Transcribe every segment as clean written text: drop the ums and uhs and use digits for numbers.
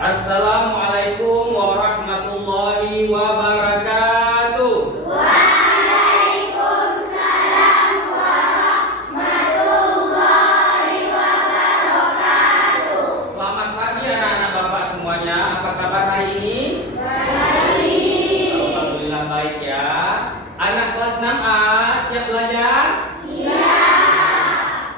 Assalamualaikum warahmatullahi wabarakatuh. Waalaikumsalam warahmatullahi wabarakatuh. Selamat pagi anak-anak Bapak semuanya. Apa kabar hari ini? Baik. Alhamdulillah baik ya. Anak kelas 6A siap belajar? Siap.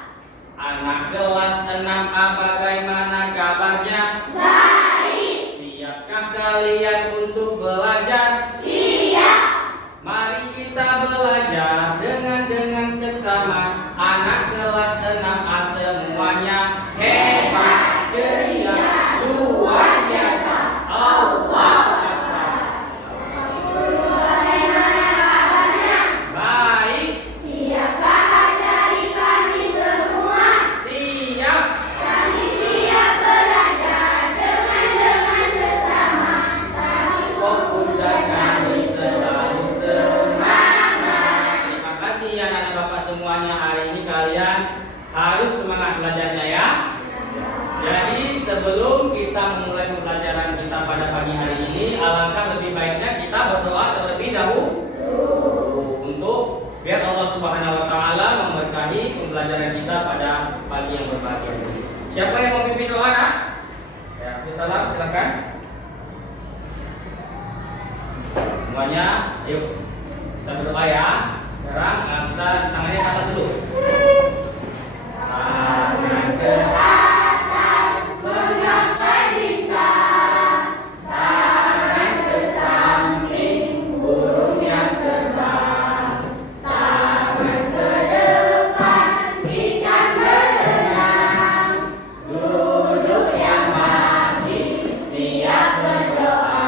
Anak kelas 6A bagaimana kabarnya? Baik. Siapkah kalian untuk belajar? Siap. Mari kita belajar dengan seksama. Anak kelas 6A semuanya hebat, ceria, luar biasa. Allah Akbar. Bagaimana kabarnya? Baik, Siapkah ajari kami semua? siap. Kami siap belajar dengan sesama. Kami Fokus dan kami selalu semangat. Terima kasih ya anak-anak Bapak semuanya. Hari ini kalian harus semangat belajarnya ya. Jadi sebelum kita memulai pembelajaran kita pada pagi hari ini, alangkah lebih baiknya kita berdoa terlebih dahulu untuk biar Allah Subhanahu wa taala memberkahi pembelajaran kita pada pagi yang berbahagia ini. Siapa yang mau pimpin doa, Nak? Ya, salam, silakan. Semuanya, yuk kita berdoa ya. Sekarang kita tangannya ke atas dulu. Tangan ke atas menggapai bintang, tangan ke samping burung yang terbang, tangan ke depan ikan berenang, duduk yang rapi siap berdoa.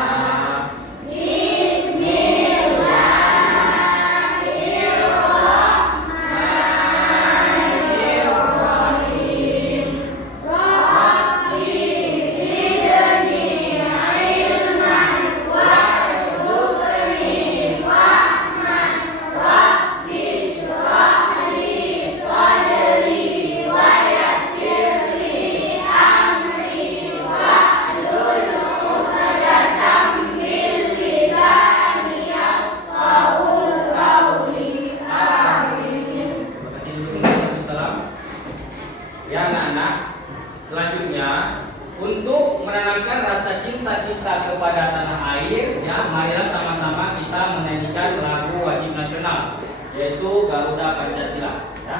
Ya anak-anak, selanjutnya untuk menanamkan rasa cinta kita kepada tanah air, ya marilah sama-sama kita menyanyikan lagu wajib nasional, yaitu Garuda Pancasila. Ya.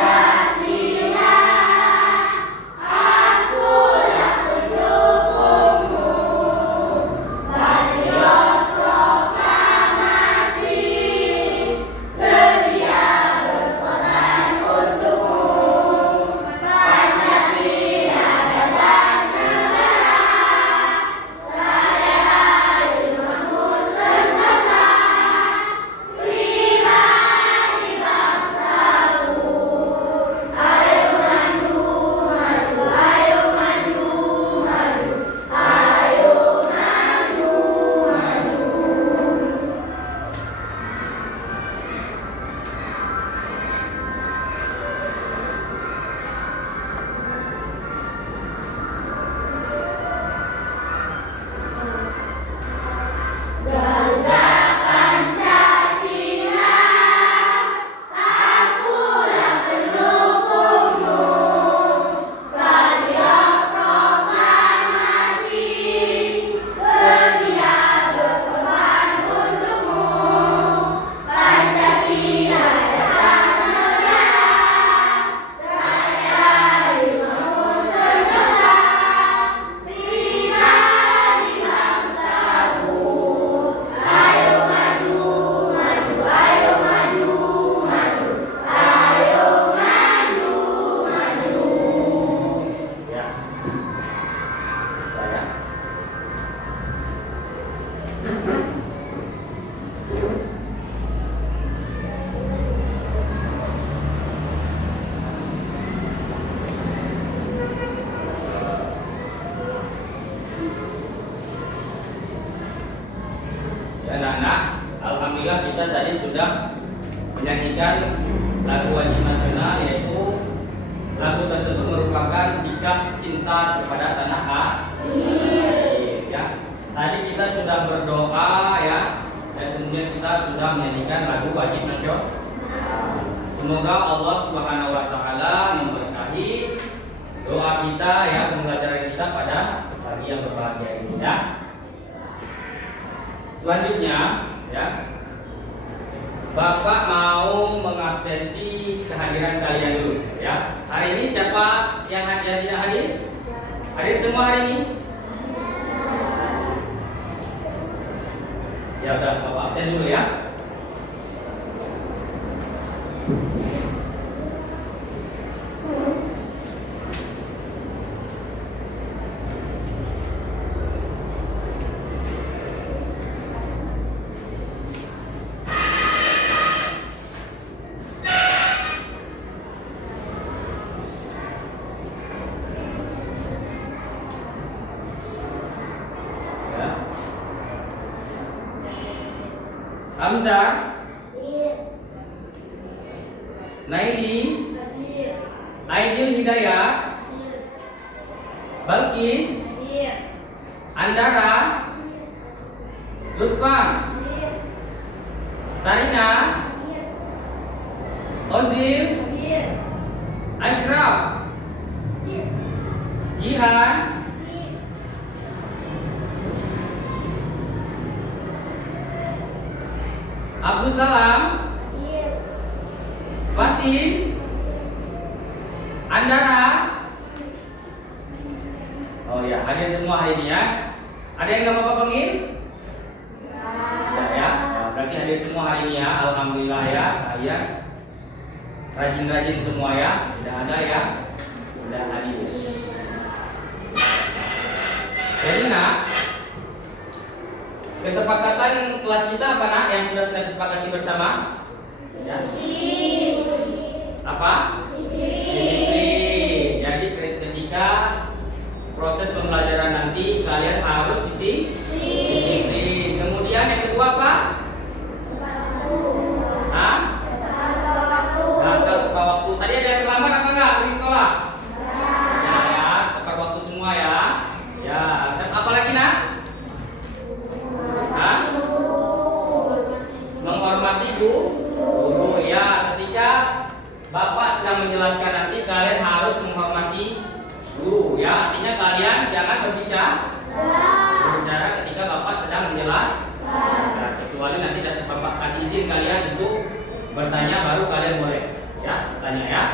Pancasila, akulah pendukungmu. Patriot proklamasi, sedia berkorban untukmu. Pancasila dasar negara, raya adil makmur sentosa, pribadi bangsa alhamdulillah kita tadi sudah menyanyikan lagu wajib nasional, yaitu lagu tersebut merupakan sikap cinta kepada tanah air. Ya. Tadi kita sudah berdoa ya, dan kemudian kita sudah menyanyikan lagu wajib nasional. Semoga Allah Subhanahu wa taala memberkahi doa kita ya, pembelajaran kita pada pagi yang berbahagia ini ya. Selanjutnya ya, Bapak mau mengabsensi kehadiran kalian dulu ya. Hari ini siapa yang tidak hadir? Hadir semua hari ini? Ya udah, Bapak absen dulu ya. Hamzah, Naili, Aidil Hidayat, Balkis, Andara, Lutfan, Tarina, Ozil, Ashraf, Jihan, Abdul Salam, Fatin, Andara. Oh ya, hadir semua hari ini ya. Ada yang nggak Bapak panggil? Ya, berarti hadir semua hari ini ya. Alhamdulillah ya, kalian rajin-rajin semua ya. Tidak ada ya, tidak hadir. Jadi nak, kesepakatan kelas kita apa nak yang sudah kita kesepakati bersama? Ya. Apa? Disiplin. Jadi ketika proses pembelajaran nanti kalian harus disiplin. Kemudian yang kedua apa? Hah? Tepat waktu. Tadi ada yang terlambat apa enggak di sekolah? Ya, tepat waktu semua ya. Ya, dan apa lagi nak? Menghormati guru ya. Ketika Bapak sedang menjelaskan nanti kalian harus menghormati guru ya. Artinya kalian jangan berbicara ketika Bapak sedang menjelaskan. Nah, kecuali nanti Bapak kasih izin kalian untuk bertanya, baru kalian boleh ya tanya ya.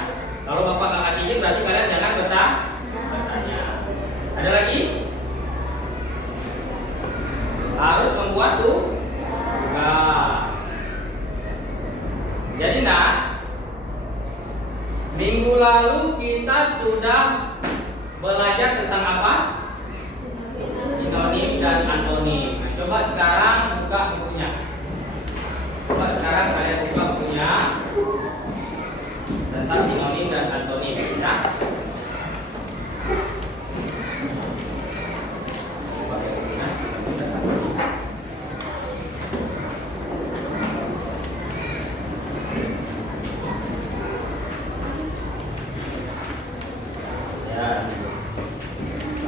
Kalau Bapak nggak kasih izin berarti kalian jangan bertanya. Ada lagi? Harus membuat tugas. Jadi nak, minggu lalu kita sudah belajar tentang apa? Sinonim dan antonim. Nah, coba sekarang buka bukunya. Coba sekarang kalian buka bukunya tentang sinonim dan antonim ya.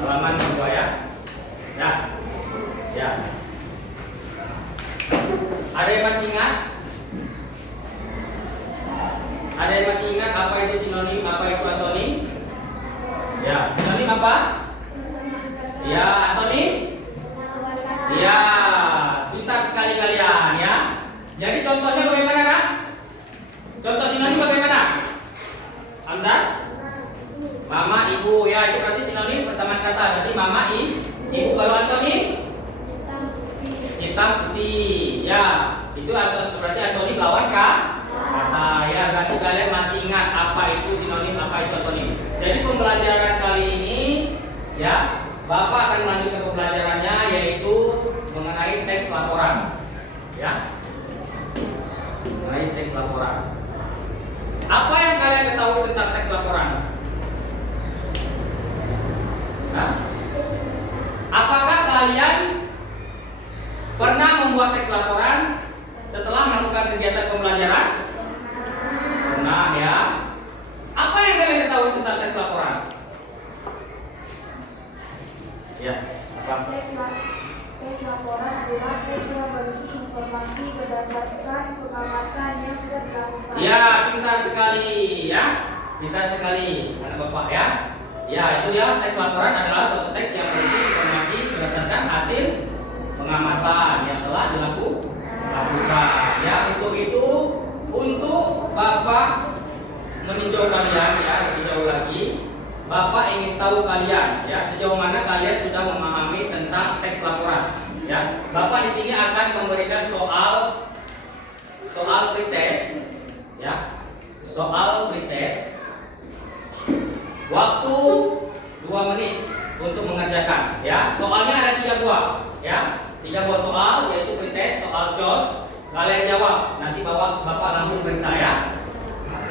Halaman kedua ya. Ya. Ada yang masih ingat? Ada yang masih ingat apa itu sinonim, apa itu antonim? Ya, sinonim apa? Ya, antonim? Ya, pintar sekali kalian ya. Jadi contohnya bagaimana nak? Contoh sinonim bagaimana? Hamzah? Mama, ibu, ya itu berarti sinonim persamaan kata. Berarti mama, ibu. Kalau antonim? Hitam, putih. Ya, itu berarti antonim lawan kata. Ya, berarti kalian masih ingat apa itu sinonim, apa itu antonim. Jadi pembelajaran kali ini, ya, Bapak akan melanjutkan pembelajarannya, yaitu mengenai teks laporan. Ya, mengenai teks laporan. Apa yang kalian ketahui tentang teks laporan? Apakah kalian pernah membuat teks laporan? setelah melakukan kegiatan pembelajaran? Pernah ya. Apa yang kalian ketahui tentang teks laporan? Ya, apa? Teks laporan adalah teks yang berisi informasi berdasarkan pengamatan yang sudah dilakukan. Ya, pintar sekali ya. Pintar sekali anak Bapak ya. Ya, itu dia, teks laporan adalah suatu teks yang berisi informasi berdasarkan hasil pengamatan yang telah dilakukan. Ya, untuk itu, untuk Bapak meninjau kalian ya lebih jauh lagi, Bapak ingin tahu kalian ya sejauh mana kalian sudah memahami tentang teks laporan. Ya, Bapak di sini akan memberikan soal pretest ya, soal pretest. Waktu 2 menit untuk mengerjakan ya. Soalnya ada 3 buah ya. 3 buah soal yaitu pretest, soal COS. Kalian jawab, nanti Bapak langsung periksa ya.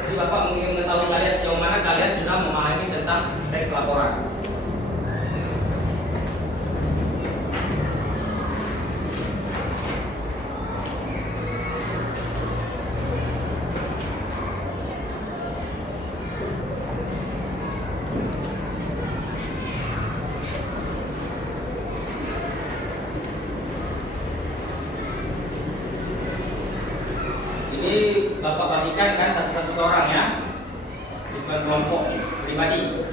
Jadi Bapak ingin mengetahui kalian sejauh mana kalian sudah memahami tentang teks laporan. Ini Bapak bagikan kan satu-satu orang ya, bukan kelompok pribadi.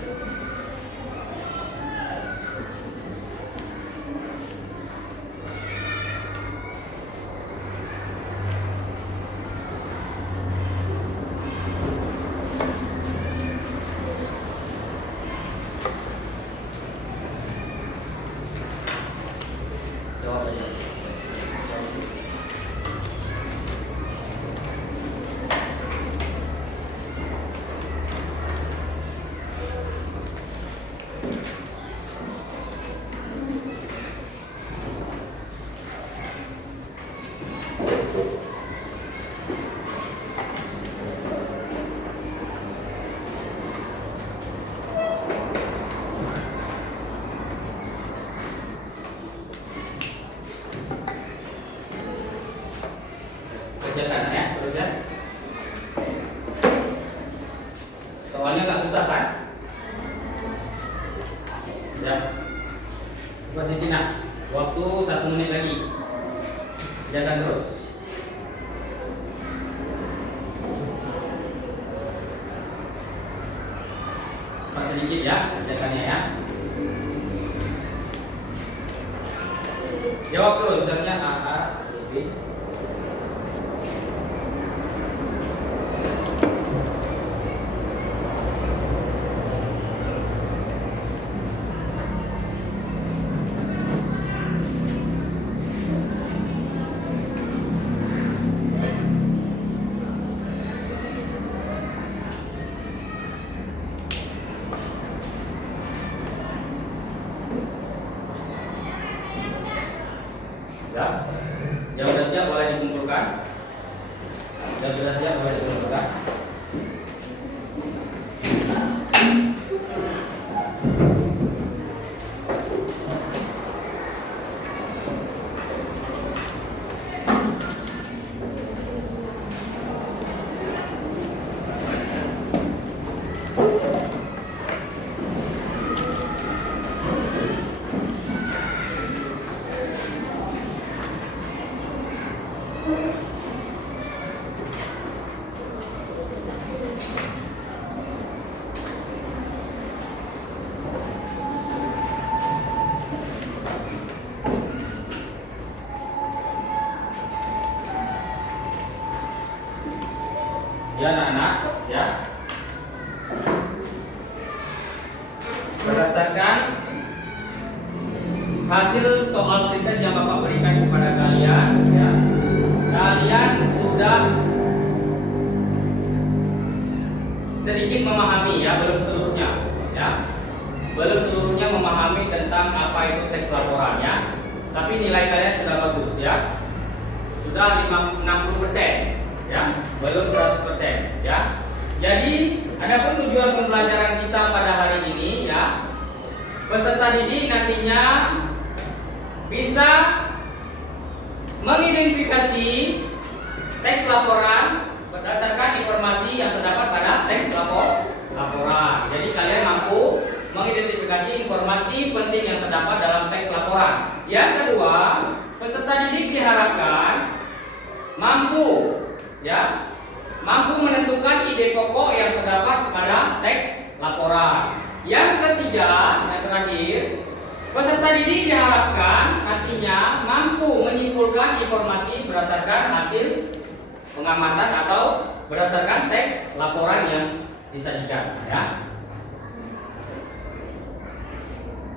Jawab aja. Kerjakan ya, terus ya. Soalnya nggak susah kan? Ya. Coba sejenak. Waktu 1 menit lagi. Kerjakan terus. Pas sedikit ya, kerjakannya ya. Jawab terus, misalnya A, B. Ya, yang sudah siap boleh dikumpulkan. Yang sudah siap boleh dikumpulkan. Ya anak-anak ya, berdasarkan hasil soal pretest yang Bapak berikan kepada kalian ya, kalian sudah sedikit memahami ya, belum seluruhnya ya, belum seluruhnya memahami tentang apa itu teks laporan ya, tapi nilai kalian sudah bagus ya, sudah 60% ya, belum 100% ya. Jadi adapun tujuan pembelajaran kita pada hari ini ya, peserta didik nantinya bisa mengidentifikasi teks laporan berdasarkan informasi yang terdapat pada teks laporan. Jadi kalian mampu mengidentifikasi informasi penting yang terdapat dalam teks laporan. Yang kedua, peserta didik diharapkan mampu menentukan ide pokok yang terdapat pada teks laporan. Yang ketiga, yang terakhir, peserta didik diharapkan nantinya mampu menyimpulkan informasi berdasarkan hasil pengamatan atau berdasarkan teks laporan yang disajikan, ya.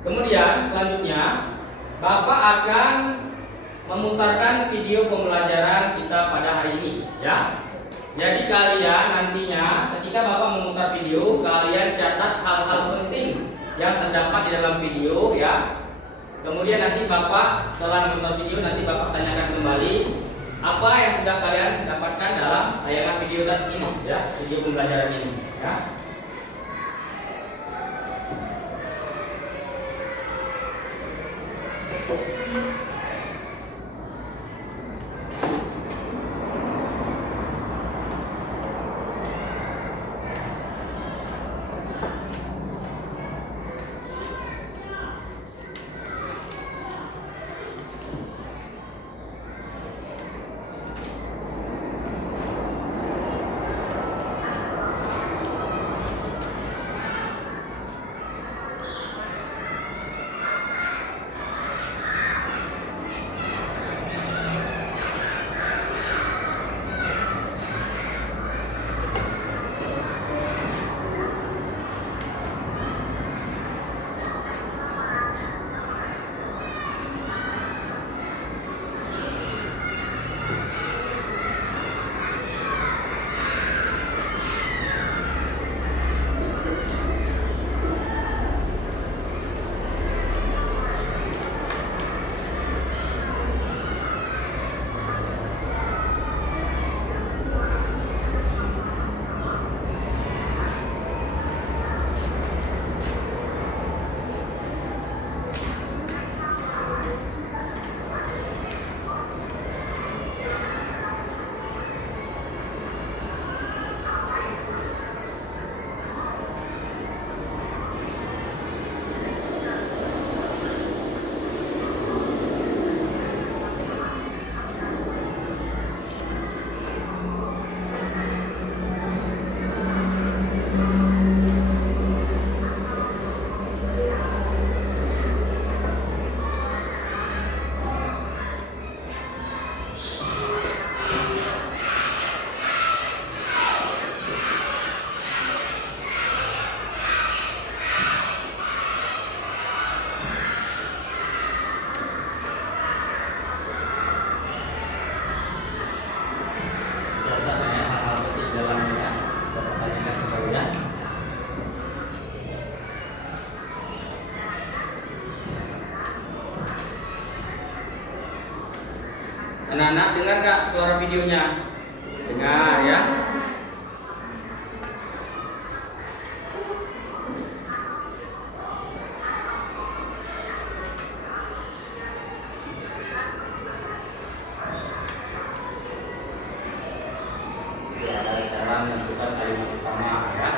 Kemudian selanjutnya Bapak akan memutarkan video pembelajaran kita pada hari ini, ya. Jadi kalian nantinya ketika Bapak memutar video, kalian catat hal-hal penting yang terdapat di dalam video, ya. Kemudian nanti Bapak setelah memutar video, nanti Bapak tanyakan kembali apa yang sudah kalian dapatkan dalam tayangan video tadi ini, ya, video pembelajaran ini, ya. Anak-anak dengar gak suara videonya? Dengar, ya. Cara menentukan kalimat utama, ya.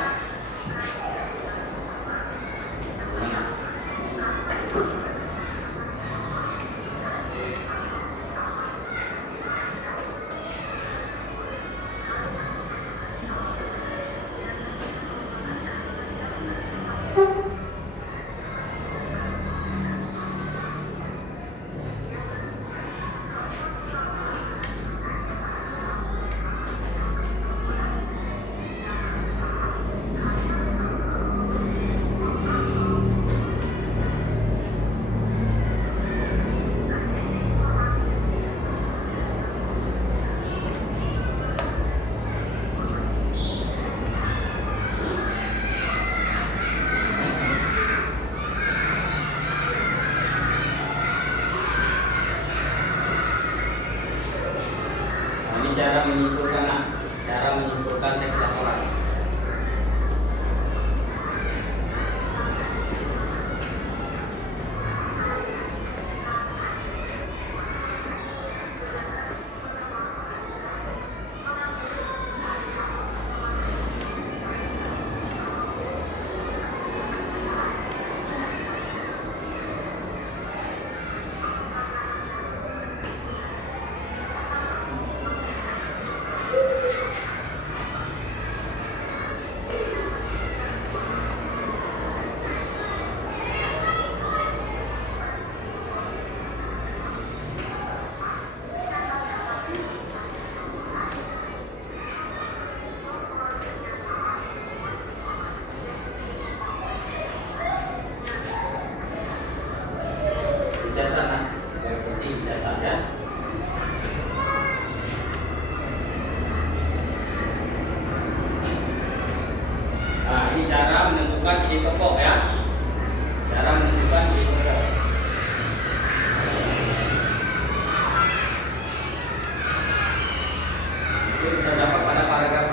Cara menyimpulkan teks laporan.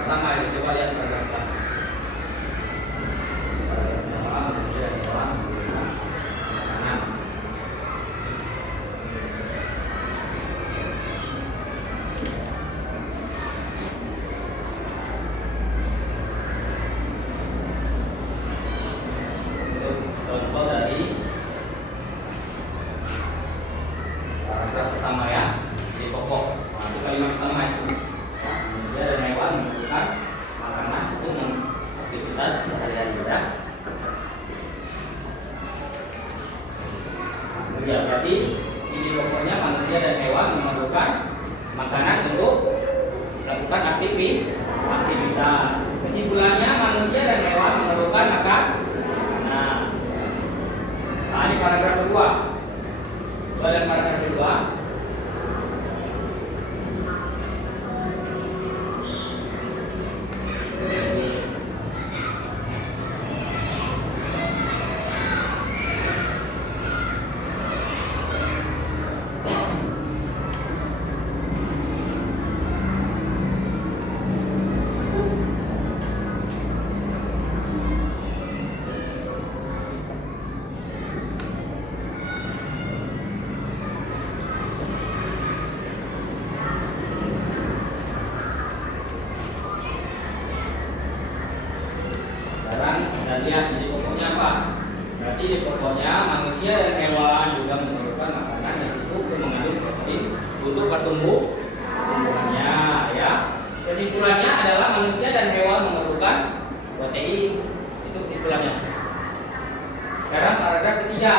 pertama ini, coba lihat paragraf pertama. Paragraf pertama manusia dan hewan menggunakan makanan. Contoh dari paragraf pertama ya, jadi pokok. Nah, itu kalimat pertama itu. Ya, manusia dan hewan membutuhkan makanan untuk aktivitas sehari-hari ya. Ya, berarti ini pokoknya manusia dan hewan memerlukan makanan untuk melakukan aktivitas. Kesimpulannya manusia dan hewan memerlukan makan. Nah, ini paragraf kedua. Pada paragraf kedua, sekarang kita lihat ini pokoknya apa? Berarti di pokoknya manusia dan hewan juga memerlukan makanan yang cukup untuk mengandung protein untuk pertumbuhannya ya. Kesimpulannya adalah manusia dan hewan memerlukan protein. Itu kesimpulannya. Sekarang paragraf ketiga.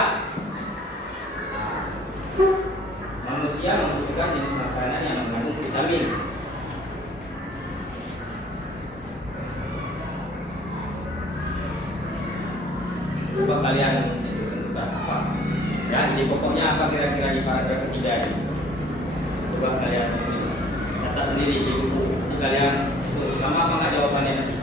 Manusia membutuhkan jenis makanan yang mengandung vitamin. Coba kalian tentukan apa? Ya, jadi pokoknya apa kira-kira di paragraf ketiga ini? Coba kalian catat sendiri di buku. Jadi kalian tulis sama apa nggak jawabannya nanti?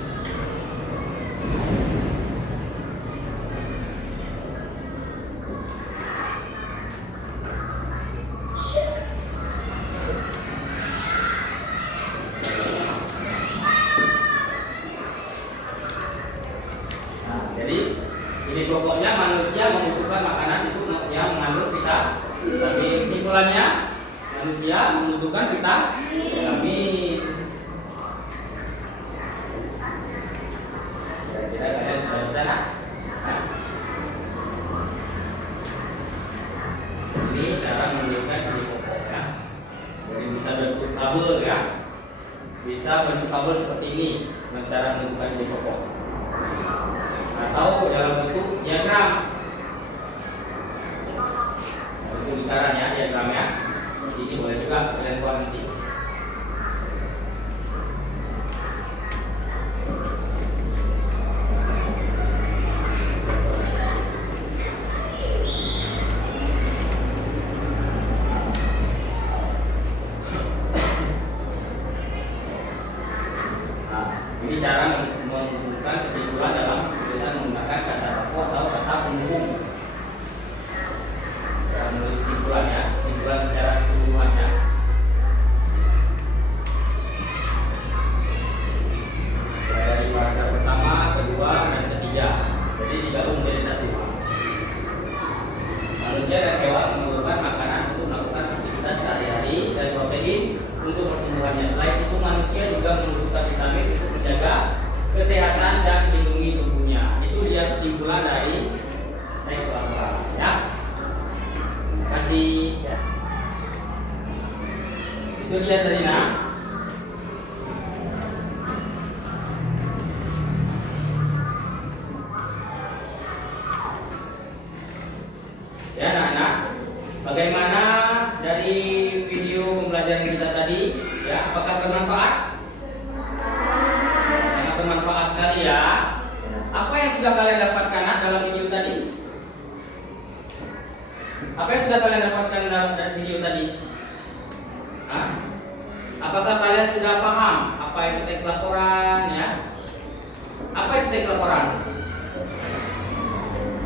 Nah, jadi ini pokoknya manusia membutuhkan makanan itu yang mengandung vitamin. Kesimpulannya manusia membutuhkan vitamin. Kira-kira kalian sudah bisa nak? Ini cara menuliskan ini pokoknya. Jadi bisa bentuk tabel ya. Bisa bentuk tabel seperti ini. Cara menentukan ini pokok. Atau dalam bentuk diagram. Bentuk lingkaran ya, diagramnya. Ini boleh juga kalian buat nanti. Nah, ini cara menentukan kesimpulan dalam menggunakan kata baku atau kata penghubung. Cara menulis kesimpulannya, kesimpulan secara keseluruhannya. Dari paragraf pertama, kedua, dan ketiga. Jadi digabung menjadi satu. Manusia dan hewan memerlukan makanan untuk melakukan aktivitas sehari-hari dan protein untuk pertumbuhannya. Selain itu, manusia juga membutuhkan vitamin untuk menjaga kesehatan dan melindungi tubuhnya. Itu dia kesimpulan dari teks laporan ya. Terima kasih ya. Itu dia tadi nak. Ya anak-anak, bagaimana dari video pembelajaran kita tadi ya? Apakah bermanfaat? Sangat bermanfaat sekali ya. Apa yang sudah kalian dapatkan dalam video tadi? Apa yang sudah kalian dapatkan dalam video tadi? Hah? Apakah kalian sudah paham apa itu teks laporan ya? Apa itu teks laporan?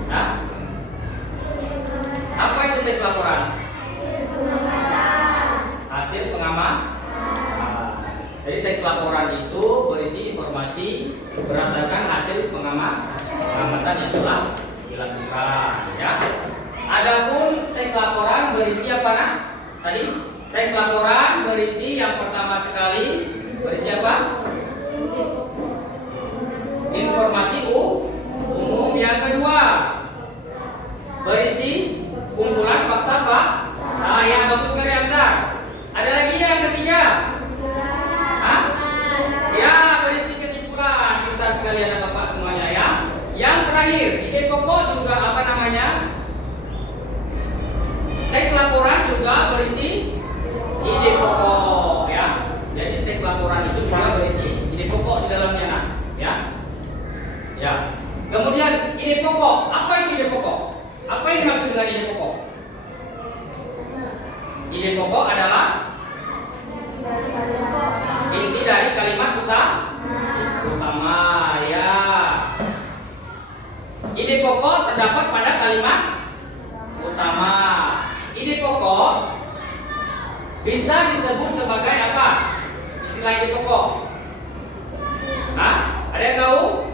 Hah? Apa itu teks laporan? Hasil pengamatan. Jadi Jadi teks laporan itu berisi informasi berdasarkan hasil pengamatan yang telah dilakukan, ya. Adapun teks laporan berisi apa, nak? Tadi teks laporan berisi yang pertama sekali berisi apa? Informasi umum. Yang kedua berisi kumpulan fakta. Nah, yang bagus sekali Hamzah. Ada lagi yang ketiga? Hah? Ya, berisi kesimpulan. Pintar sekali ada Bapak semuanya, ya. Yang terakhir, ide pokok juga apa namanya? Teks laporan juga berisi ide pokok, ya. Jadi teks laporan itu juga berisi ide pokok di dalamnya, nah, ya. Ya. Kemudian ide pokok, apa itu ide pokok? Apa yang dimaksud dengan ide pokok? Ide pokok adalah inti dari kalimat utama, ya. Ide pokok terdapat pada kalimat utama. Ide pokok bisa disebut sebagai apa? Istilah ide pokok. Hah? Ada yang tahu?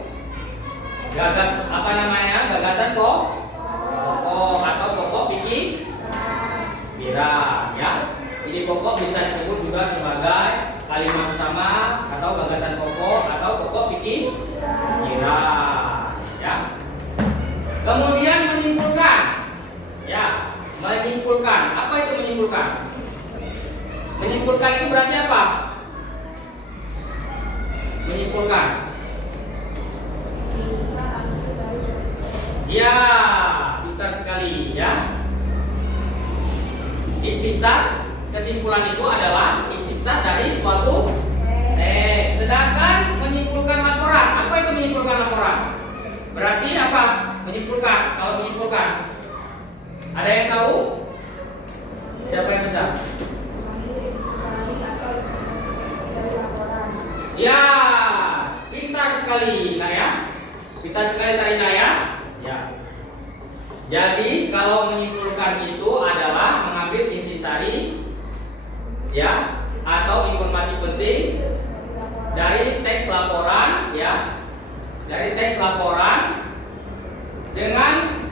Gagasan pokok atau pokok pikiran, ya. Ide pokok bisa disebut juga sebagai kalimat utama atau gagasan pokok atau pokok pikiran, ya. Kemudian menyimpulkan, ya. Menyimpulkan, apa itu menyimpulkan? Menyimpulkan itu berarti apa? Menyimpulkan. Ya, pintar sekali, ya. Intisar, kesimpulan itu adalah intisar dari suatu teks. Sedangkan menyimpulkan laporan, apa itu menyimpulkan laporan? Berarti apa? Menyimpulkan. Kalau menyimpulkan, ada yang tahu? Siapa yang bisa? Ya, pintar sekali, nah, ya. Pintar sekali Tarina, ya. Ya. Jadi kalau menyimpulkan itu adalah mengambil intisari, ya, atau informasi penting dari teks laporan, ya, dari teks laporan dengan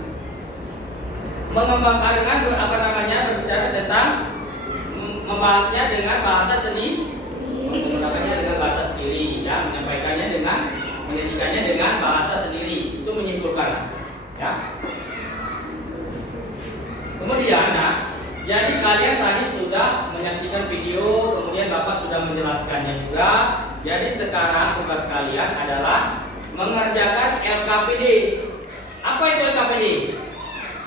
mengembangkan dengan berbicara tentang membahasnya dengan bahasa sendiri, menggunakannya dengan bahasa sendiri, ya, menyajikannya dengan bahasa sendiri, itu menyimpulkan, ya. Kemudian, nah, jadi kalian tadi sudah menyaksikan video, kemudian Bapak sudah menjelaskannya juga. Jadi sekarang tugas kalian adalah mengerjakan LKPD. Apa itu LKPD?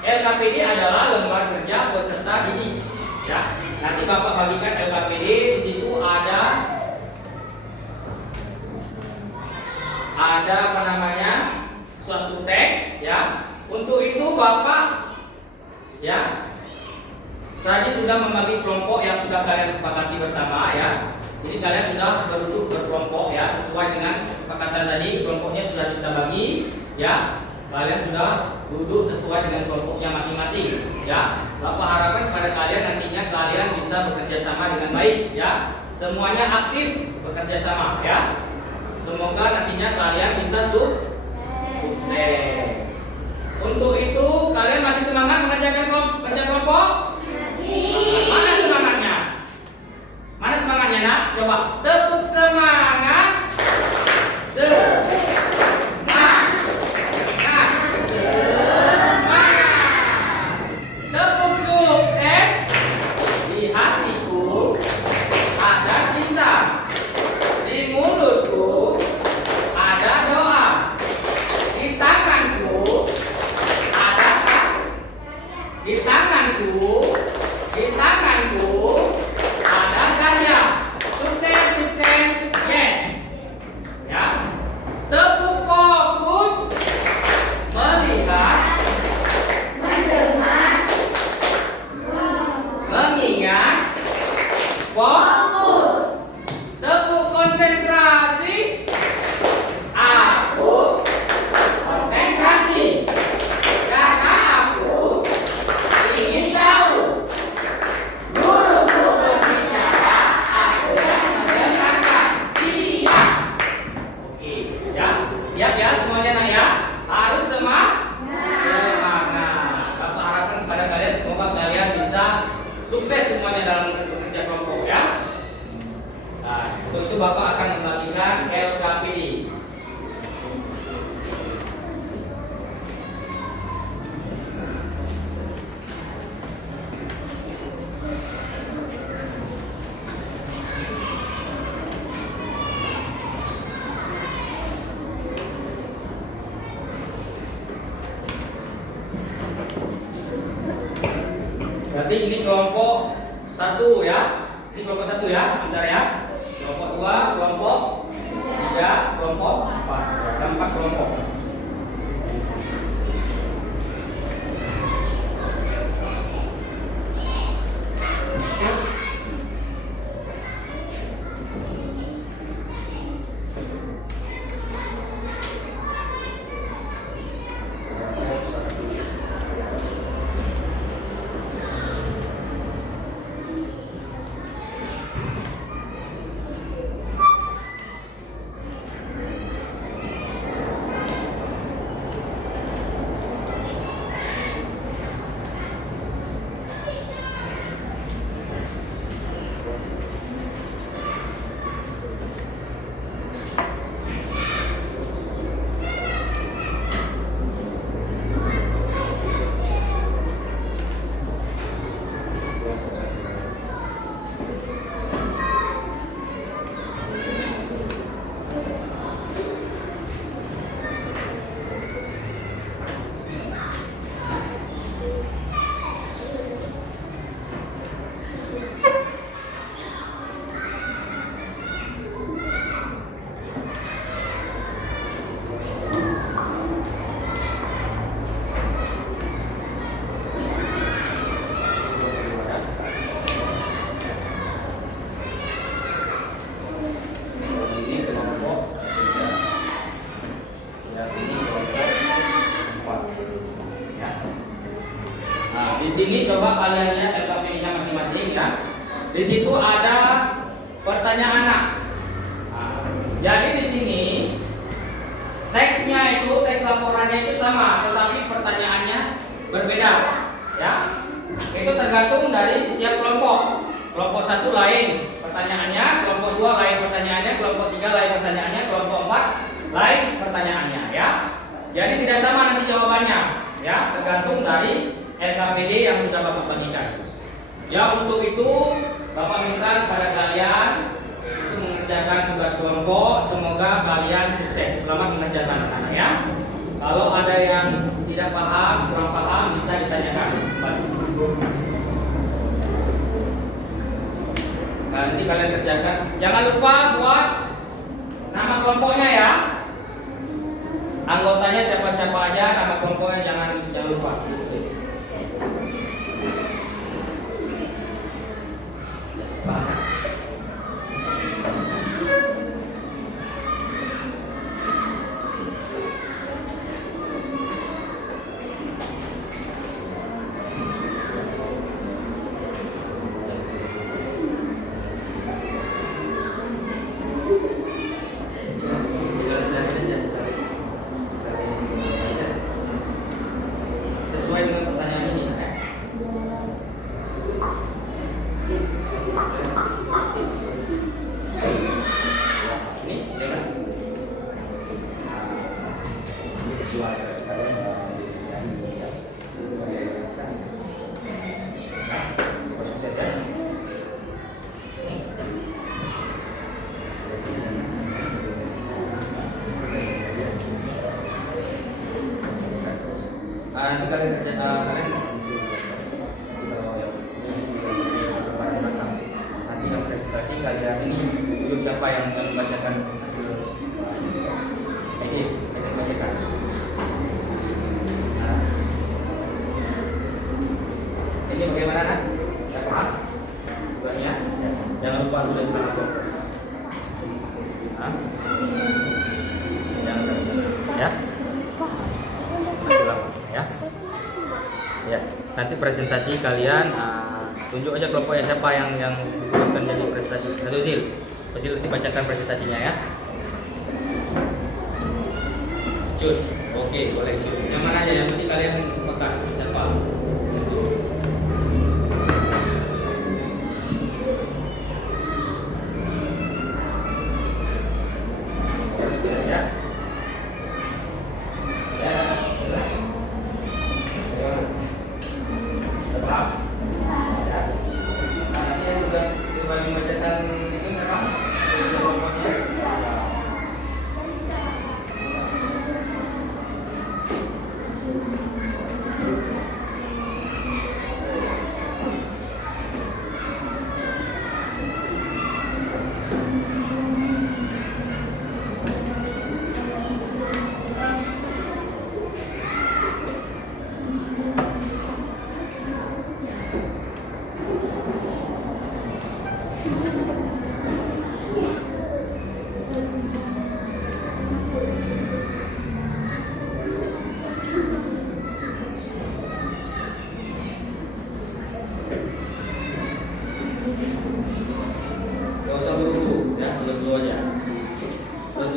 LKPD adalah lembar kerja peserta didik, ya. Nanti Bapak bagikan LKPD, di situ ada apa namanya? Suatu teks, ya. Untuk itu Bapak, ya, tadi sudah membagi kelompok yang sudah kalian sepakati bersama, ya. Jadi kalian sudah berduduk berkelompok, ya, sesuai dengan kesepakatan tadi. Kelompoknya sudah kita bagi, ya. Kalian sudah duduk sesuai dengan kelompoknya masing-masing, ya. Bapak harapkan pada kalian nantinya kalian bisa bekerja sama dengan baik, ya. Semuanya aktif bekerja sama, ya. Semoga nantinya kalian bisa sukses. Untuk itu kalian masih semangat mengerjakan kerja kelompok? Masih. Mana semangatnya? Mana semangatnya, nak? Coba tepuk semangat. Tepuk sukses. Di hatiku ada cinta. Di mulutku ada doa. Di tanganku ada karya. Sukses, sukses. membagikan LKPD. Berarti ini kelompok 1 ya. Ini kelompok 1 ya, bentar ya. Kelompok 2, kelompok 3, kelompok 4. Ada 4 kelompok. Di sini coba kalian lihat LKPD-nya masing-masing ya. Di situ ada pertanyaan anak. Jadi di sini teksnya itu, teks laporannya itu sama, tetapi pertanyaannya berbeda ya. Itu tergantung dari setiap kelompok. Kelompok 1 lain pertanyaannya, kelompok 2 lain pertanyaannya, kelompok 3 lain pertanyaannya, kelompok 4 lain pertanyaannya ya. Jadi tidak sama nanti jawabannya ya, tergantung dari LKPD yang sudah Bapak bagikan. Ya, untuk itu Bapak minta kepada kalian untuk mengerjakan tugas kelompok. Semoga kalian sukses selamat mengerjakan anak-anak ya. Kalau ada yang tidak paham, kurang paham, bisa ditanyakan kembali. Nanti kalian kerjakan. Jangan lupa buat nama kelompoknya ya. Anggotanya siapa-siapa aja, nama kelompoknya jangan lupa. Sesuai dengan pertanyaan ini ya. Ini dengan sesuai sukses ya. Nanti kalian nanti yang presentasi kalian ini dulu siapa yang membacakan hasil ini bacakan. Nah, ini bagaimana nak? Saya paham tugasnya. Jangan lupa tulis nama kelompok. Jangan ya. Ya. Ya, nanti presentasi kalian tunjuk aja kelompoknya siapa yang ditugaskan jadi presentasi. Satu Zil, nanti bacakan presentasinya ya. Cut, oke, boleh Cut. Yang mana aja yang penting kalian sepakat siapa?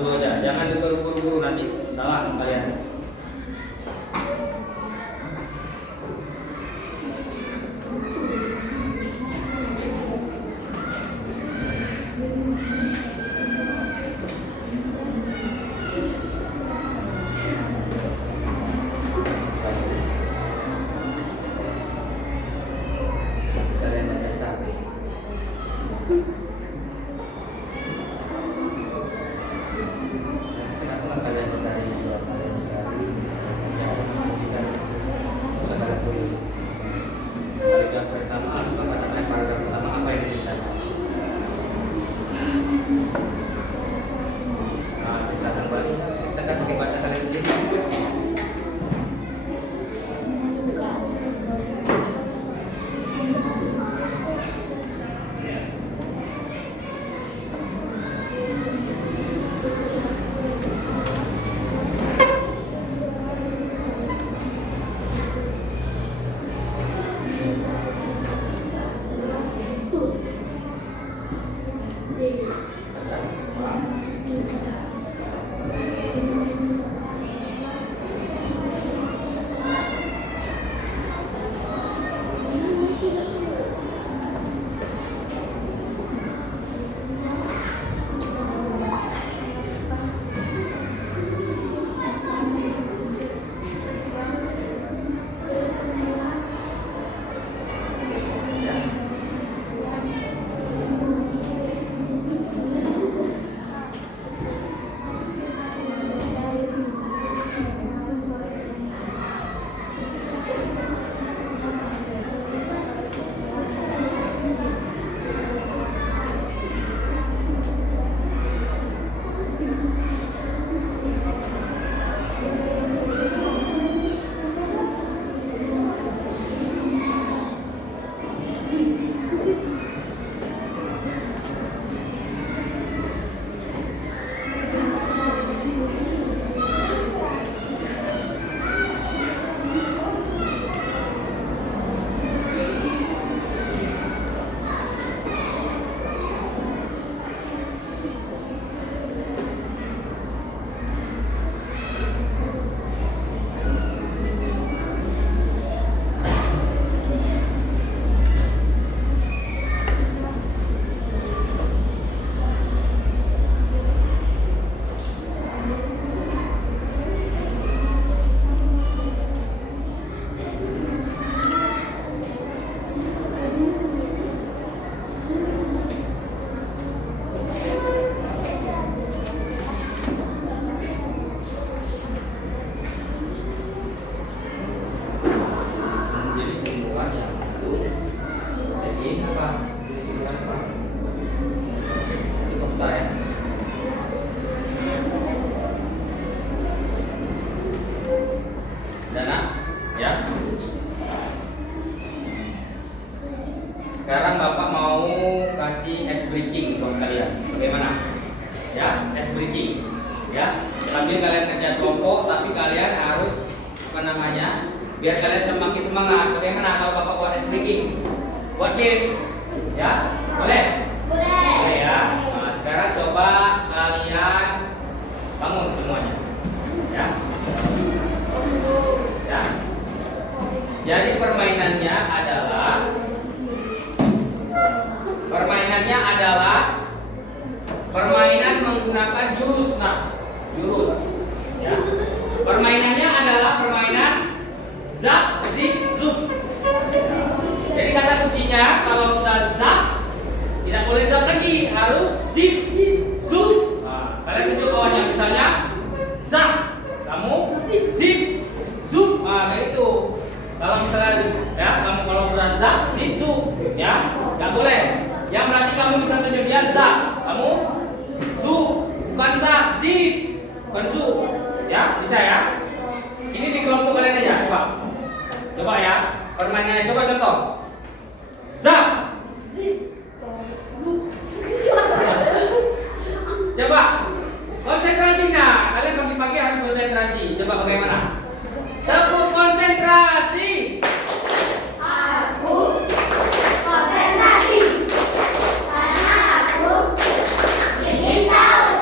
slow aja, jangan diburu-buru nanti salah kalian. Sekarang Bapak mau kasih ice breaking buat kalian. Bagaimana? Ya, ice breaking. Ya, sambil kalian kerja kelompok, tapi kalian harus biar kalian semakin semangat. Bagaimana kalau Bapak buat ice breaking? Buat game? Ya, boleh? Boleh ya. Nah, sekarang coba kalian bangun semuanya. Ya. Ya. Jadi permainannya adalah permainan menggunakan jurus. Nah, jurus. Ya. Permainannya adalah permainan zap, zip, zoom. Jadi kata kuncinya kalau sudah zap tidak boleh zap lagi, harus zip, zoom. Nah, kalian tunjuk kawannya, misalnya zap, kamu zip, zoom. Nah, kayak itu. Kalau misalnya ya kamu kalau sudah zap, zip, zoom, ya nggak boleh. Yang berarti kamu bisa tunjuk dia zap, kamu zoom, bukan zap, zip, bukan zoom. Ya, bisa ya. Ini di kelompok kalian aja, coba ya. Permainannya coba contoh. Zap. Coba konsentrasi. Nah, kalian pagi-pagi harus konsentrasi. Coba bagaimana? Tepuk konsentrasi. Aku konsentrasi karena aku ingin tahu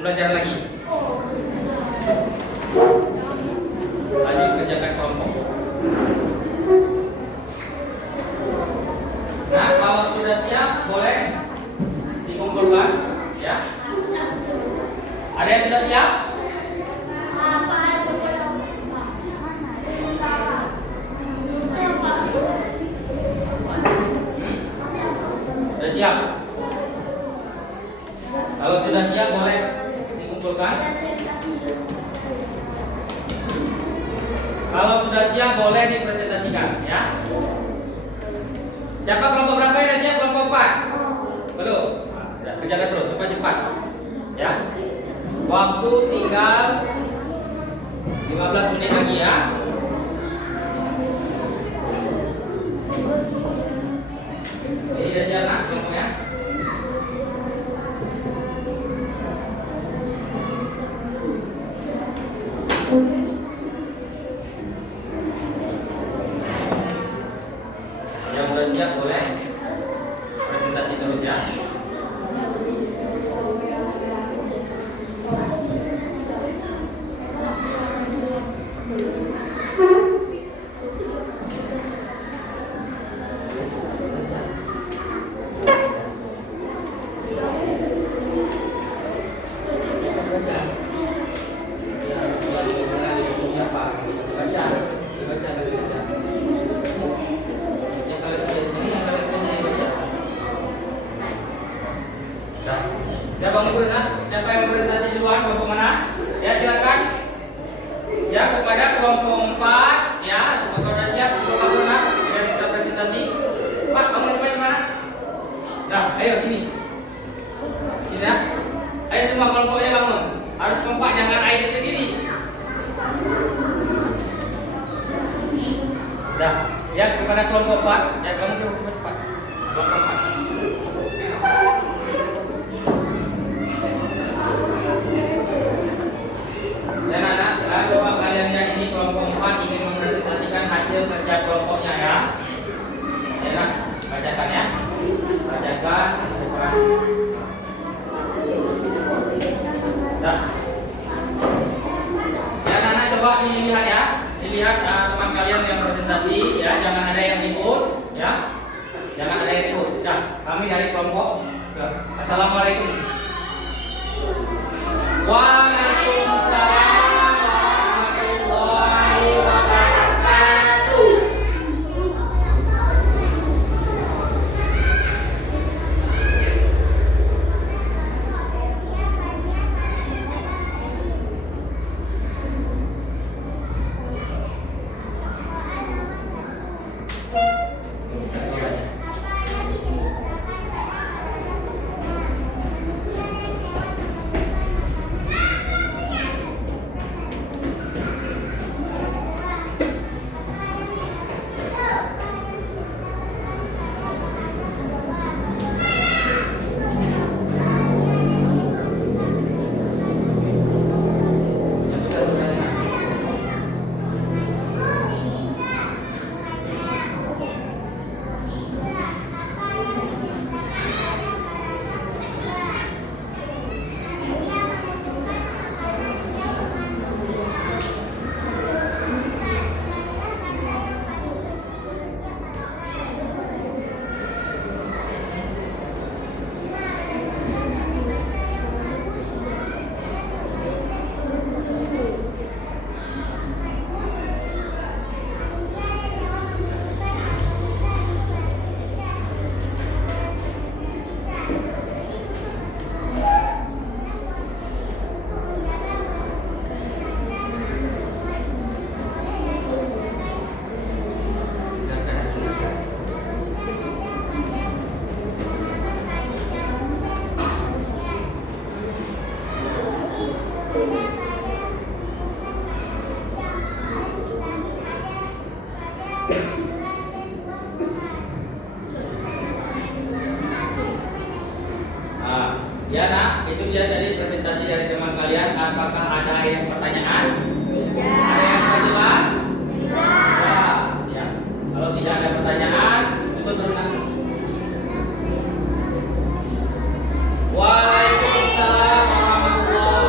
Belajar lagi. Lanjut kerjakan kelompok. Nah, kalau sudah siap boleh dikumpulkan, ya. Ada yang sudah siap? Sudah siap? Kalau sudah siap boleh dikumpulkan. Kalau sudah siap boleh dipresentasikan, ya. Siapa kelompok berapa yang sudah siap? Kelompok 4? Belum? Nah, kerjakan terus supaya cepat, ya. Waktu tinggal 15 menit lagi, ya. Ini sudah siap nak kelompoknya? Yang sudah siap boleh presentasi terus, ya. Ya, bangun dulu, nah. Siapa yang berprestasi duluan? Kelompok mana? Ya, silakan. Ya, kepada kelompok 4, ya, kelompok sudah siap, kelompok mana? Yang kita presentasi. Pak, bangun cepat mana? Nah, ayo sini. Sini, ya. Ayo semua kelompoknya bangun. Harus kompak, jangan air sendiri. Dah, ya kepada kelompok 4, ya bangun cepat-cepat. Kelompok 4. Dan anak-anak, coba kalian lihat ini kelompok 4 ingin mempresentasikan hasil kerja kelompoknya, ya. Ya, nah, bacakan, ya. Bacakan. Dah. Ya, anak-anak, coba dilihat, ya. Dilihat teman kalian yang presentasi, ya. Jangan ada yang ribut, ya. Jangan ada yang ribut. Dah, kami dari kelompok. Assalamualaikum. Waalaikumsalam. Ya nak, itu dia tadi presentasi dari teman kalian. Apakah ada yang pertanyaan? Tidak. Ada yang jelas? Tidak. Ya. Kalau tidak ada pertanyaan, tutup tenang. Waalaikumsalam warahmatullahi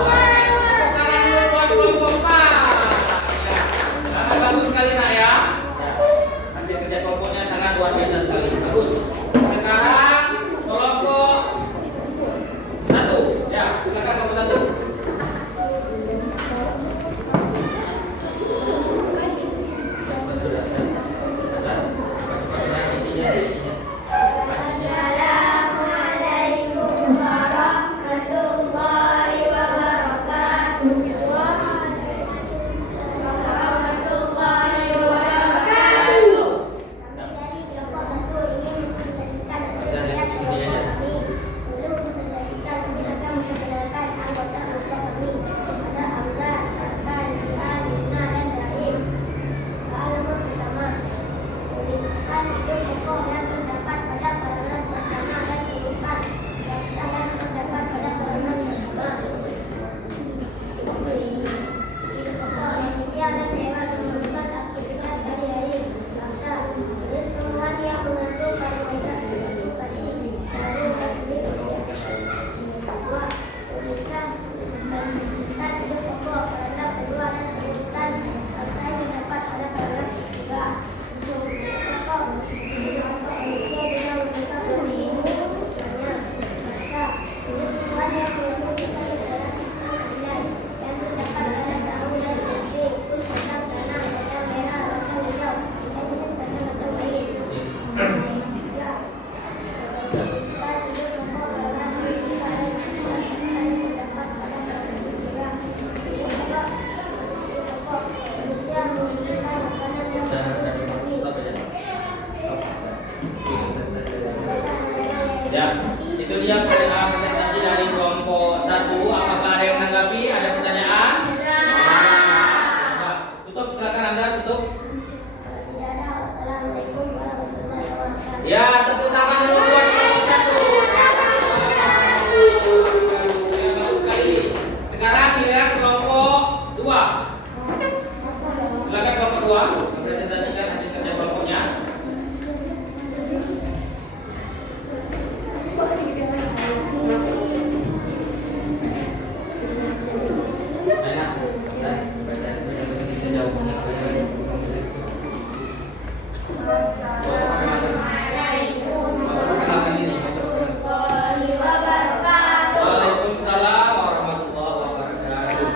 Waalaikumsalam warahmatullahi wabarakatuh.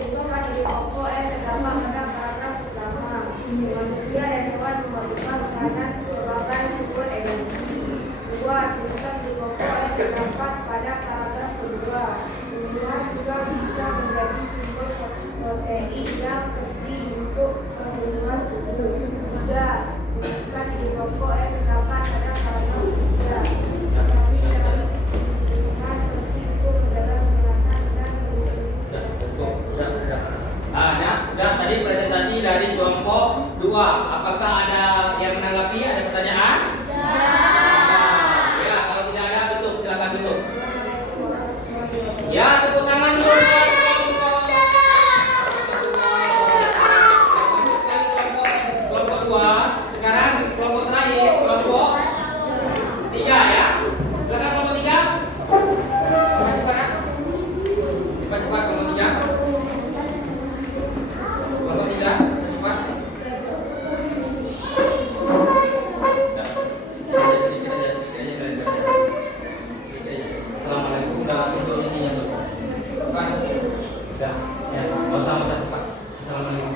Itu mandiri pokok yang terdapat pada paragraf pertama. Manusia dan hewan memerlukan makanan sebagai sumber energi. Dua, ditemukan di pokok yang terdapat pada paragraf kedua. Tumbuhan juga bisa menjadi sumber protein yang penting untuk perlindungan tubuh. Tiga, ditemukan di pokok yang terdapat pada paragraf ketiga. Tetapi dalam tumbuhan penting untuk menjaga kesehatan dan Udah tadi presentasi dari kelompok 2. Apakah ada yang menanggapi? Ada pertanyaan? Ya, kalau tidak ada tutup, silakan tutup. Ya, tepuk tangan dulu buat kelompok 2. Sekarang kelompok terakhir, kelompok 3 ya. Silakan kelompok 3. Cepat-cepat. Cepat-cepat kelompok 3. Kelompok 3, cepat. Assalamualaikum warahmatullahi wabarakatuh. Cepat. Udah, ya. Mau sama cepat. Assalamualaikum.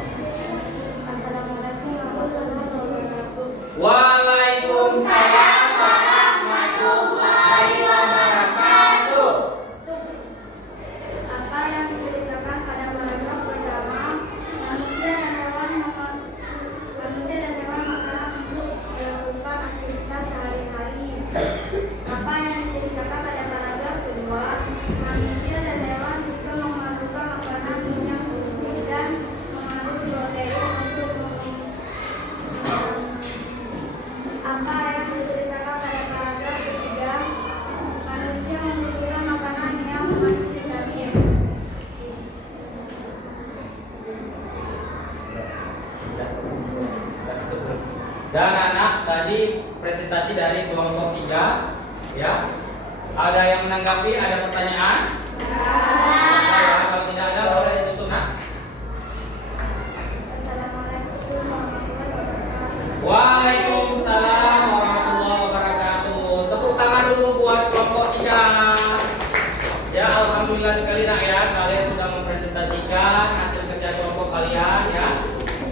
Assalamualaikum warahmatullahi wabarakatuh. Waalaikumsalam warahmatullahi wabarakatuh. Apa yang diceritakan pada paragraf pertama, manusia dan hewan makanan untuk melakukan aktivitas sehari-hari. Apa yang diceritakan pada paragraf kedua, manusia dan hewan juga memerlukan makanan yang tinggi dan mengandung protein untuk apa yang diceritakan pada paragraf ketiga, manusia membutuhkan makanan yang mengandung vitamin. Dan anak tadi presentasi dari kelompok 3 ya. Ada yang menanggapi? Ada pertanyaan? Ya, kalau tidak ada boleh ditutup nak. Assalamualaikum warahmatullahi wabarakatuh. Waalaikumsalam warahmatullahi wabarakatuh. Tepuk tangan dulu buat kelompok 3. Ya, alhamdulillah sekali nak ya, kalian sudah mempresentasikan hasil kerja kelompok kalian ya.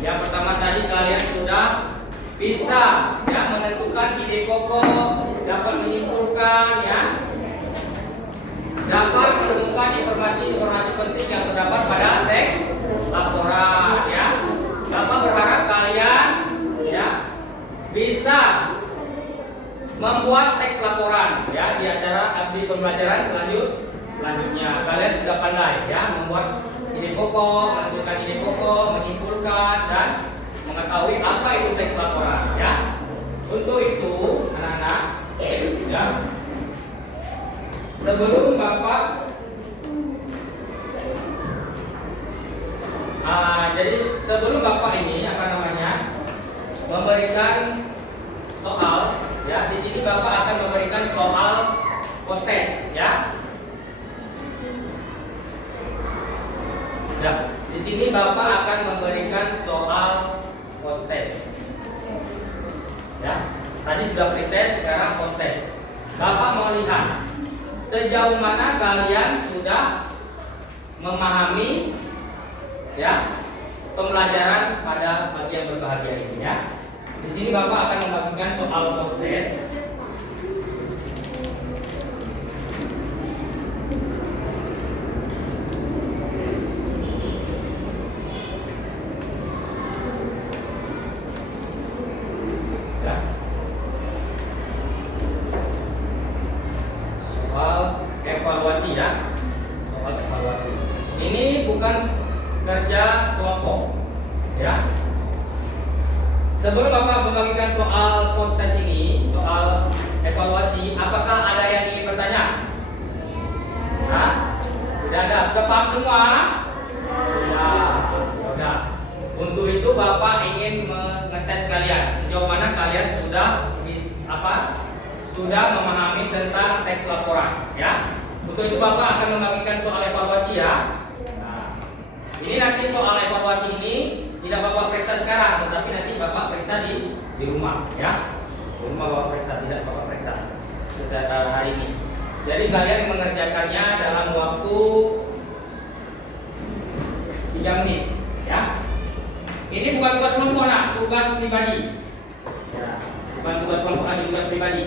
Yang pertama tadi kalian sudah bisa ya menentukan ide pokok, dapat menyimpulkan ya, dapat menemukan informasi penting yang terdapat pada teks laporan ya. Bapak berharap kalian ya bisa membuat teks laporan ya di pembelajaran selanjutnya. Kalian sudah pandai ya membuat ide pokok, menentukan ide pokok, menyimpulkan dan mengetahui apa itu teks laporan ya. Untuk itu anak-anak ya, sebelum Bapak sebelum Bapak ini memberikan soal ya, di sini Bapak akan memberikan soal post test ya. Di sini Bapak akan memberikan soal post test. Ya, tadi sudah pretest, sekarang post test. Bapak mau lihat sejauh mana kalian sudah memahami ya pembelajaran pada pagi yang berbahagia ini ya. Di sini Bapak akan membagikan soal post test. Evaluasi ya, soal evaluasi. Ini bukan kerja kelompok ya. Sebelum Bapak membagikan soal post test ini, soal evaluasi, apakah ada yang ingin bertanya? Hah? Tidak ada, sudah paham semua? Sudah. Untuk itu Bapak ingin mengetes kalian sejauh mana kalian sudah memahami tentang teks laporan ya. Untuk itu Bapak akan membagikan soal evaluasi ya. Nah, di rumah ya. Di rumah Bapak periksa, tidak Bapak periksa secara hari ini. Jadi kalian mengerjakannya dalam waktu 3 menit ya. Ini bukan tugas kelompok nak, tugas pribadi. Ya, bukan tugas kelompok lagi, tugas pribadi.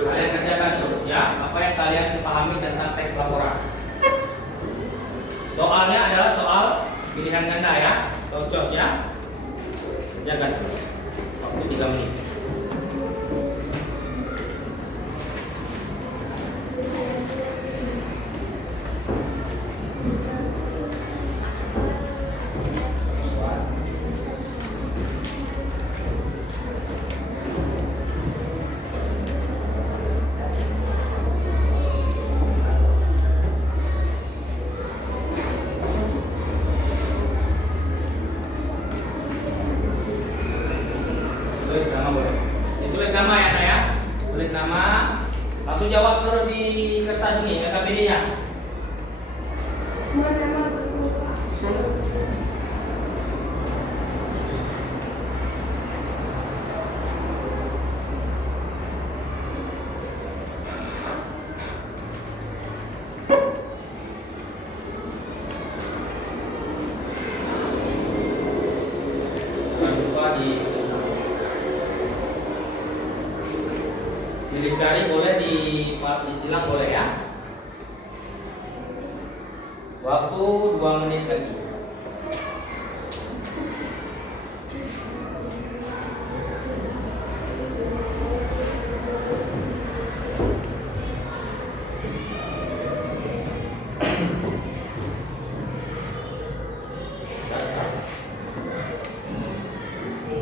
Kalian kerjakan terus ya, apa yang kalian pahami tentang teks laporan. Soalnya adalah soal pilihan ganda ya, tocos ya. Kerjakan terus. Waktu 3 menit. Tulis nama boleh. Ditulis nama ya nak ya. Tulis nama. Langsung jawab terus di kertas ini, KKBD-nya. Jangan lupa di Dilingkari boleh, di silang boleh ya. Waktu 2 menit lagi.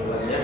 Buat ya.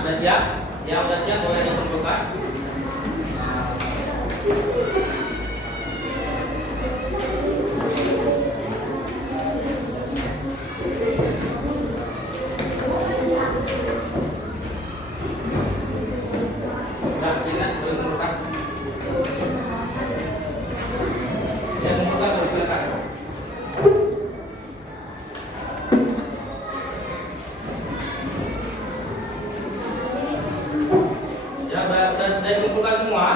Sudah siap? Yang sudah siap boleh dikumpulkan. Sudah, ingat boleh kumpulkan. Yang kumpulkan boleh silakan. Ya, sudah dikumpulkan semua.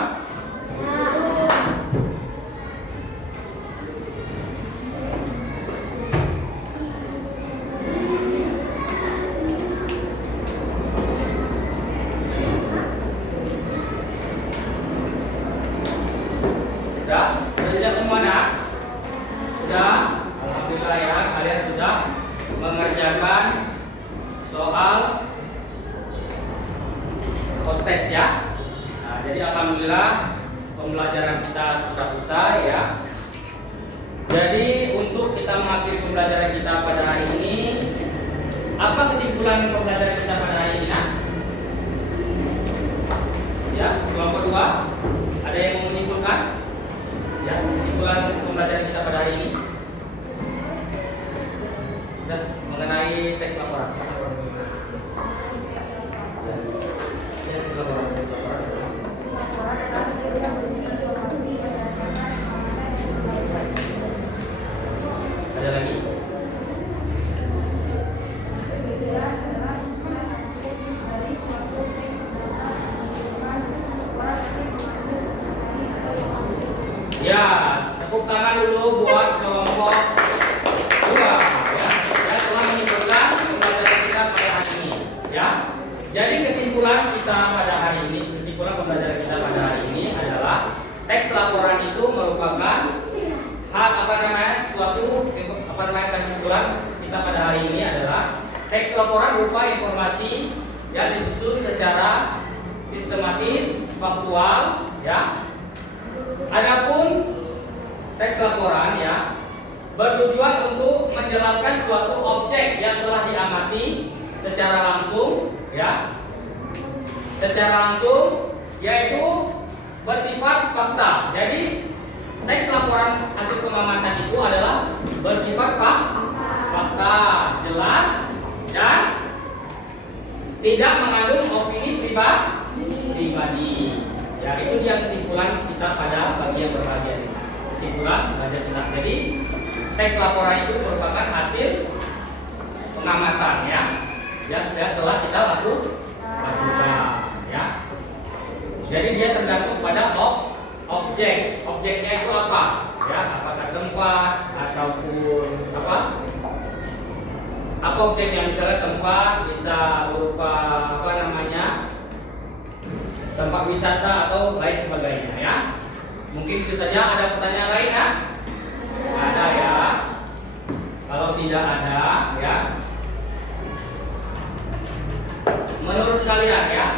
Sudah siap semua nak? Sudah? Alhamdulillah ya, kalian sudah mengerjakan soal postes ya. Nah, jadi alhamdulillah pembelajaran kita sudah usai ya. Jadi untuk kita mengakhiri pembelajaran kita pada hari ini, apa kesimpulan pembelajaran kita pada hari ini nak? Ya, kelompok 2. Ada yang mau menyimpulkan? Ya, kesimpulan pembelajaran kita pada hari ini. Sudah mengenai teks laporan. Ya, teks laporan. Ada lagi? Ya, tepuk tangan dulu buat kelompok 2 ya, yang telah menyimpulkan pembelajaran laporan itu merupakan hak suatu kesimpulan kita pada hari ini adalah teks laporan berupa informasi yang disusun secara sistematis, faktual, ya. Adapun teks laporan ya bertujuan untuk menjelaskan suatu objek yang telah diamati secara langsung, ya. Secara langsung, yaitu bersifat fakta. Jadi teks laporan hasil pengamatan itu adalah bersifat fakta, jelas dan tidak mengandung opini pribadi. Ya, itu dia kesimpulan kita pada bagian berbahagia ini. Kesimpulan belajar kita. Jadi teks laporan itu merupakan hasil pengamatan ya, yang telah kita lakukan ya. Jadi dia tergantung pada objek. Objeknya itu apa? Ya, apakah tempat ataupun apa? Apa objeknya? Misalnya tempat bisa berupa tempat wisata atau lain sebagainya ya. Mungkin itu saja. Ada pertanyaan lain ya? Ada ya. Kalau tidak ada ya, menurut kalian ya,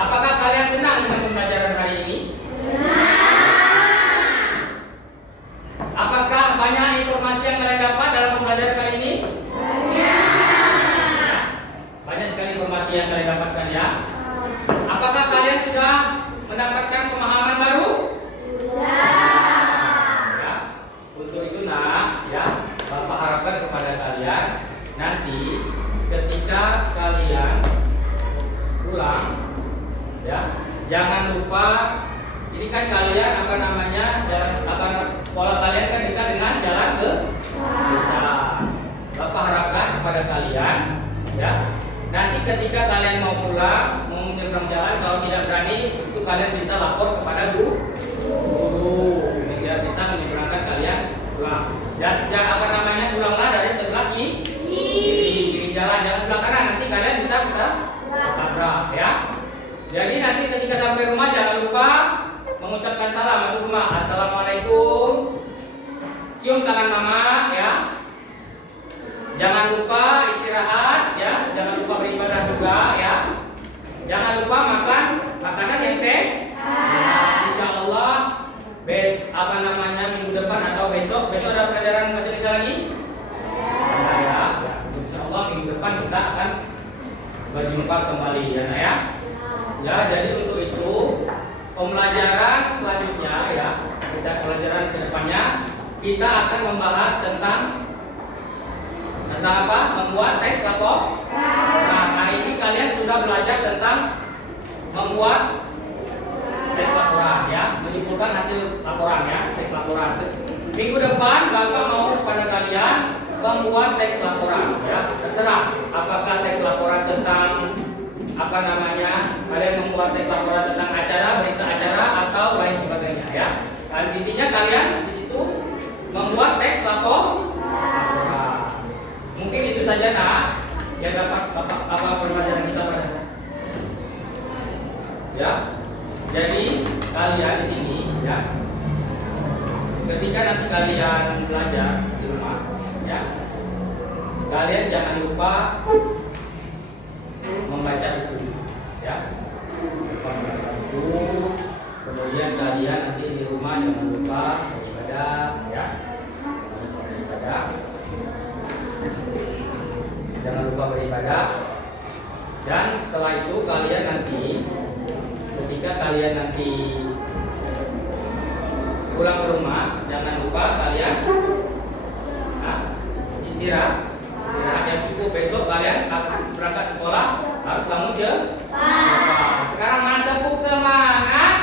apakah kalian senang dengan pembelajaran hari ini? Apakah banyak informasi yang kalian dapat dalam pembelajaran kali ini? Banyak sekali informasi yang kalian dapatkan ya. Apakah kalian sudah mendapatkan pemahaman baru? Ya. Untuk itu ya, Bapak harapkan kepada kalian nanti ketika kalian pulang ya, jangan lupa ini kan kalian sekolah kalian kan dekat dengan jalan ke desa. Bapak harapkan kepada kalian ya, nanti ketika kalian mau pulang, mau menyeberang jalan, kalau tidak berani itu kalian bisa lapor kepada guru biar bisa menyeberangkan kalian pulang. Dan pulanglah dari sebelah kiri jalan, jangan sebelah kanan, nanti kalian bisa kita tabrak ya. Jadi nanti ketika sampai rumah jangan lupa mengucapkan salam masuk rumah. Assalamualaikum. Cium tangan mama ya. Jangan lupa istirahat ya, jangan lupa beribadah juga ya. Jangan lupa makan makanan yang sehat. Insyaallah minggu depan atau besok ada pelajaran bahasa Indonesia lagi? Ya. Insyaallah minggu depan kita akan berjumpa kembali ya. Ya, jadi untuk itu pembelajaran selanjutnya ya, pelajaran kedepannya kita akan membahas tentang apa? Membuat teks laporan. Nah, hari ini kalian sudah belajar tentang membuat teks laporan ya, menyimpulkan hasil laporan ya, teks laporan. Minggu depan Bapak mau kepada kalian membuat teks laporan ya. Terserah apakah teks laporan tentang kalian membuat teks laporan tentang acara, berita acara atau lain sebagainya ya. Dan intinya kalian di situ membuat teks laporan. Mungkin itu saja yang dapat pembelajaran kita pada ya. Jadi kalian di sini ya, ketika nanti kalian belajar di rumah ya, kalian jangan lupa membaca buku ya, membaca buku. Kemudian kalian nanti di rumah jangan lupa beribadah ya, jangan lupa beribadah. Dan setelah itu kalian nanti ketika kalian nanti pulang ke rumah, jangan lupa kalian istirahat yang cukup. Besok kalian akan berangkat sekolah, harus bangun cepat. Sekarang mana tepuk semangat?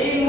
Di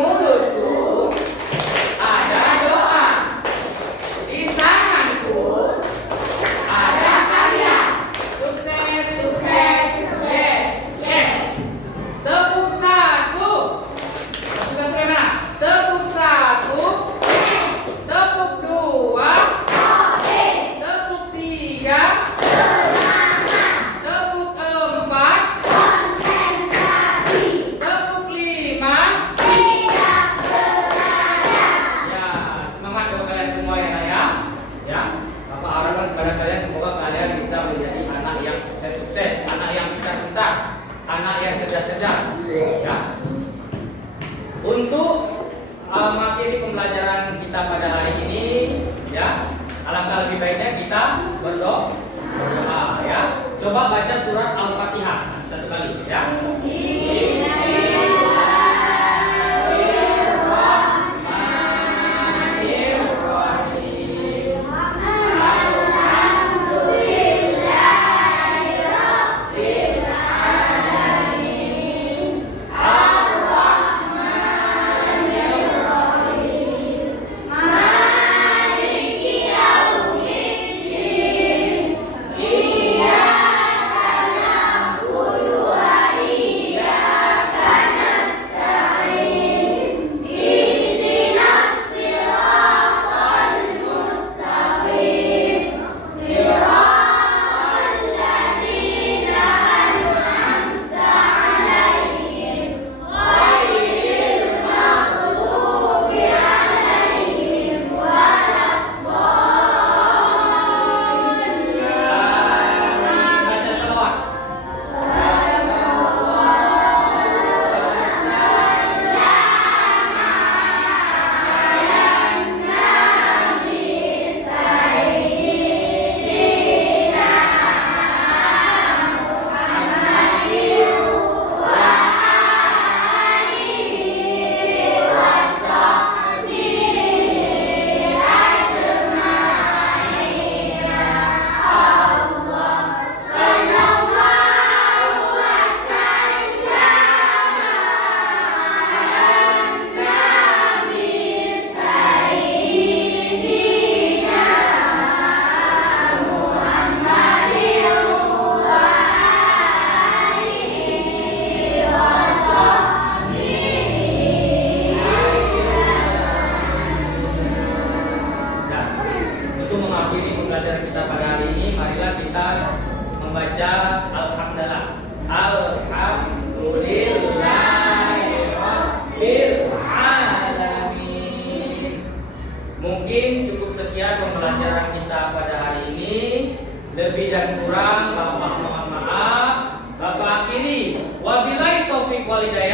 walidayya